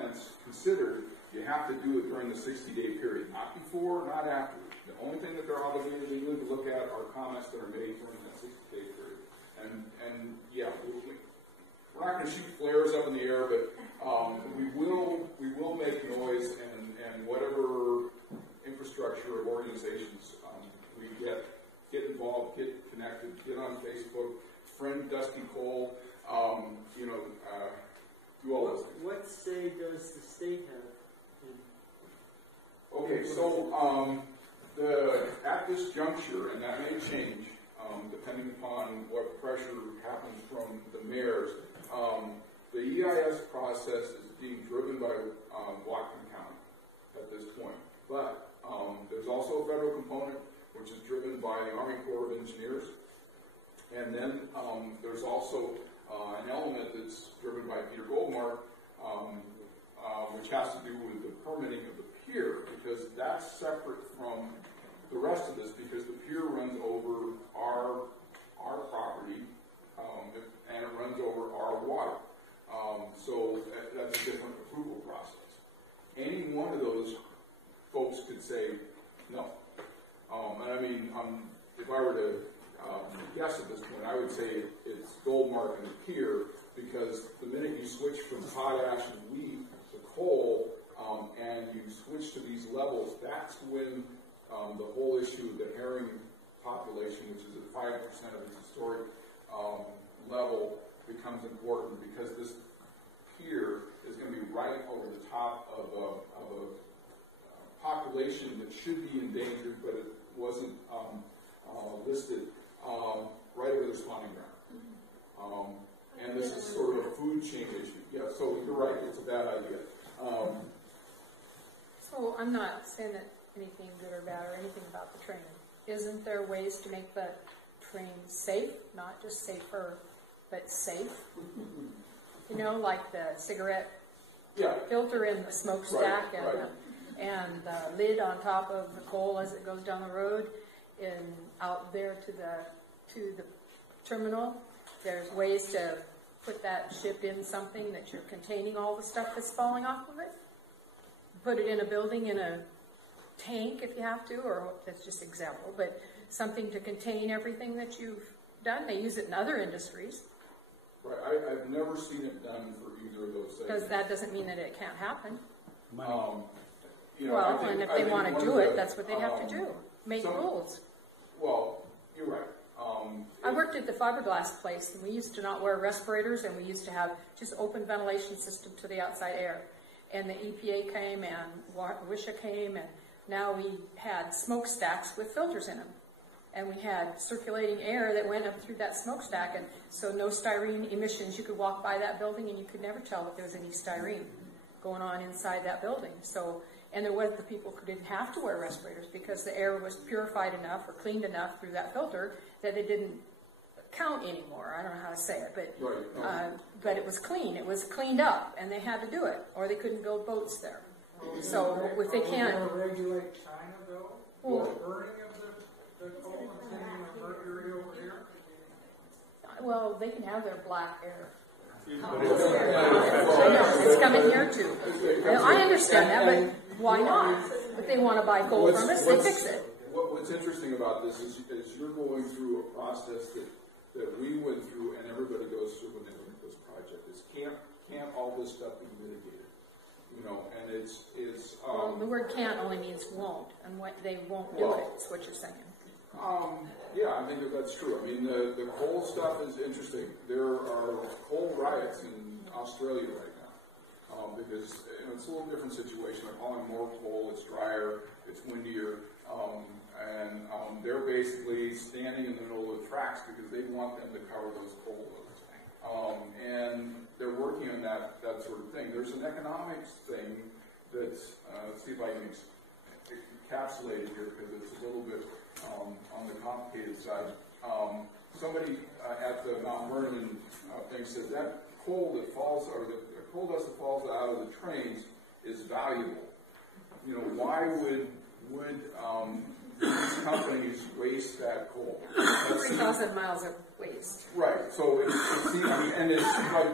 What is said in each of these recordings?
permits considered, you have to do it during the 60-day period, not before, not after. The only thing that they're obligated to do to look at are comments that are made during that 60-day period. And yeah, we're not going to shoot flares up in the air, but we will make noise, and whatever infrastructure of organizations we get involved, get connected, get on Facebook, friend Dusty Cole, do all those things. What say does the state have? Okay, so at this juncture, and that may change depending upon what pressure happens from the mayors, the EIS process is being driven by Whatcom County at this point. But there's also a federal component which is driven by the Army Corps of Engineers. And then there's also an element that's driven by Peter Goldmark, which has to do with the permitting of the pier, because that's separate from the rest of this, because the pier runs over our property, and it runs over our water. So that's a different approval process. Any one of those folks could say no. And I mean, if I were to guess at this point, I would say it's Goldmark and the pier, because the minute you switch from potash and wheat to coal, and you switch to these levels, that's when the whole issue of the herring population, which is at 5% of its historic level, becomes important, because this pier is going to be right over the top of a population that should be endangered, but it wasn't listed, right over the spawning ground. And this is sort of a food chain issue. Yeah, so you're right, it's a bad idea. So I'm not saying that anything good or bad or anything about the train. Isn't there ways to make the train safe, not just safer, but safe? You know, like the cigarette filter in the smokestack, and the lid on top of the coal as it goes down the road, and out there to the terminal. There's ways to put that ship in something that you're containing all the stuff that's falling off of it. Put it in a building, in a tank if you have to, or that's just an example, but something to contain everything that you've done. They use it in other industries. Right, I've never seen it done for either of those things. Because that doesn't mean that it can't happen. You know, well, and if they want to do it, that's what they have to do. Make rules. Well, you're right. I worked at the fiberglass place, and we used to not wear respirators, and we used to have just open ventilation system to the outside air. And the EPA came, and WSHA came, and now we had smokestacks with filters in them. And we had circulating air that went up through that smokestack, and so no styrene emissions. You could walk by that building, and you could never tell if there was any styrene going on inside that building. So, and there was the people who didn't have to wear respirators because the air was purified enough or cleaned enough through that filter that it didn't count anymore. I don't know how to say it, but it was clean. It was cleaned up, and they had to do it, or they couldn't build boats there. So if they can't regulate China though, the burning of the coal and sending the mercury over here. Well, they can have their black air. I know, it's coming here too. I understand that, but why not? If they want to buy coal from us, they fix it. What's interesting about this is you're going through a process that we went through and everybody goes through when they look at this project. Is can't all this stuff be mitigated? You know, and it's well, the word can't only means won't, and what they won't do it is what you're saying. Yeah, I think that's true. I mean, the coal stuff is interesting. There are coal riots in Australia right now because it's a little different situation. They're hauling more coal. It's drier. It's windier. And they're basically standing in the middle of the tracks because they want them to cover those coal loads. And they're working on that sort of thing. There's an economics thing that's, let's see if I can encapsulate it here because it's a little bit on the complicated side. Somebody at the Mount Vernon thing said that coal that falls, or the coal dust that falls out of the trains is valuable. You know, why would these companies waste that coal? 3,000 miles of waste. Right. So it's and it's like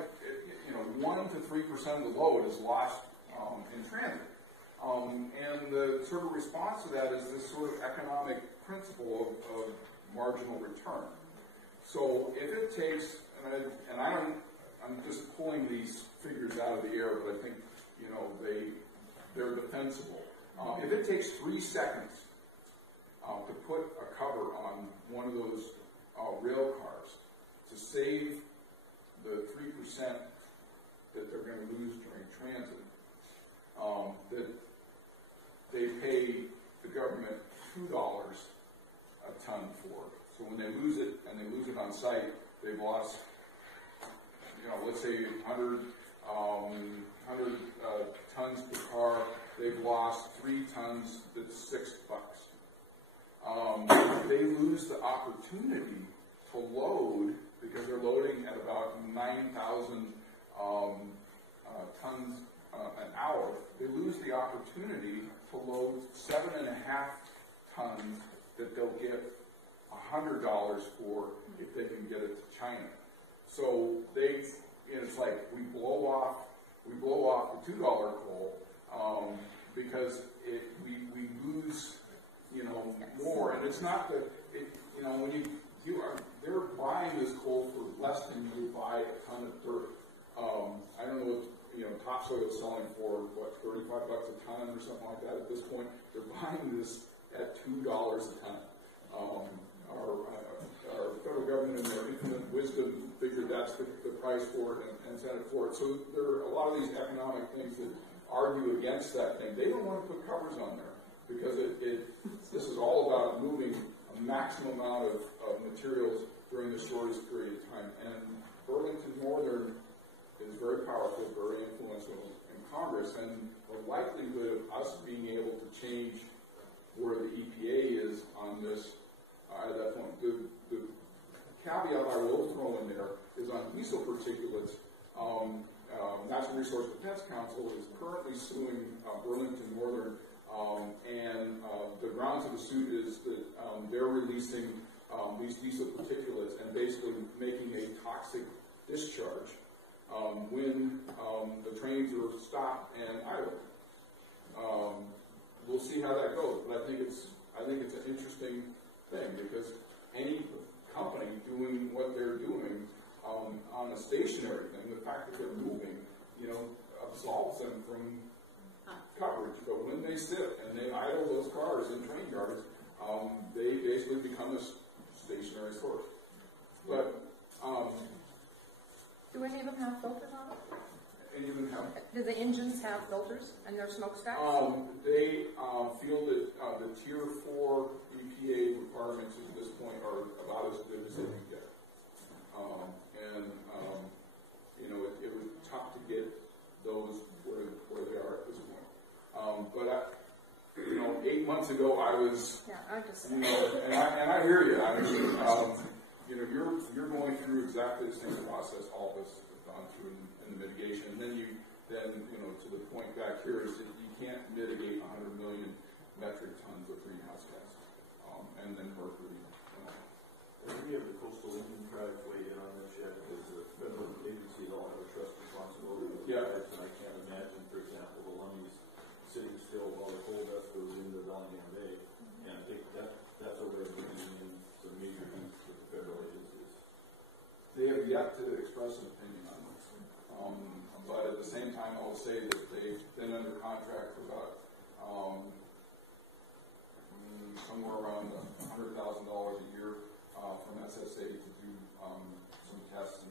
1 to 3% of the load is lost in transit. And the sort of response to that is this sort of economic principle of marginal return. So if it takes, I'm just pulling these figures out of the air, but I think, you know, they're defensible. If it takes 3 seconds to put a cover on one of those rail cars to save the 3% that they're going to lose during transit, that they pay the government $2 a ton for. So when they lose it, and they lose it on site, they've lost, you know, let's say 100 tons per car. They've lost 3 tons. That's $6. They lose the opportunity to load because they're loading at about 9,000 tons an hour. They lose the opportunity to load 7.5 tons that they'll get $100 for if they can get it to China. So it's like we blow off the $2 coal because we lose, you know, more. And it's not that when they're buying this coal for less than you buy a ton of dirt. I don't know what topsoil is selling for, what, $35 a ton or something like that at this point. They're buying this at $2 a ton. Our federal government in their infinite wisdom figured that's the price for it and sent it for it. So there are a lot of these economic things that argue against that thing. They don't want to put covers on there because this is all about moving a maximum amount of materials during the shortest period of time. And Burlington Northern is very powerful, very influential in Congress, and the likelihood of us being able to change where the EPA is on this at that point. The caveat I will throw in there is on diesel particulates. Natural Resource Defense Council is currently suing Burlington Northern, and the grounds of the suit is that they're releasing these diesel particulates and basically making a toxic discharge when the trains are stopped and idle. We'll see how that goes, but I think it's an interesting thing because any company doing what they're doing on a stationary thing, the fact that they're moving, absolves them from coverage. But when they sit and they idle those cars in train yards, they basically become a stationary source. But do any of them have filters on it? Any of them have? Do the engines have filters and their smokestacks? They feel that the Tier 4 EPA requirements at this point are about as good as they can get. It was tough to get those where they are at this point. But 8 months ago, I was, and I hear you. I mean, you're going through exactly the same process all of us have gone through in the mitigation. And then to the point back here is that you can't mitigate 100 million metric tons of greenhouse gas, and then mercury. We have the coastal Indian tribes weigh in on this yet, because the federal agencies all have a trust responsibility with the tribes, and I can't imagine, for example, the Lummies sitting still while the coal dust goes into Bellingham Bay, and I think that's a way of bringing in some major needs to the federal agencies. They have yet to express an opinion on this, but at the same time, I will say that they've been under contract for about somewhere around $100,000 a year from SSA to do some tests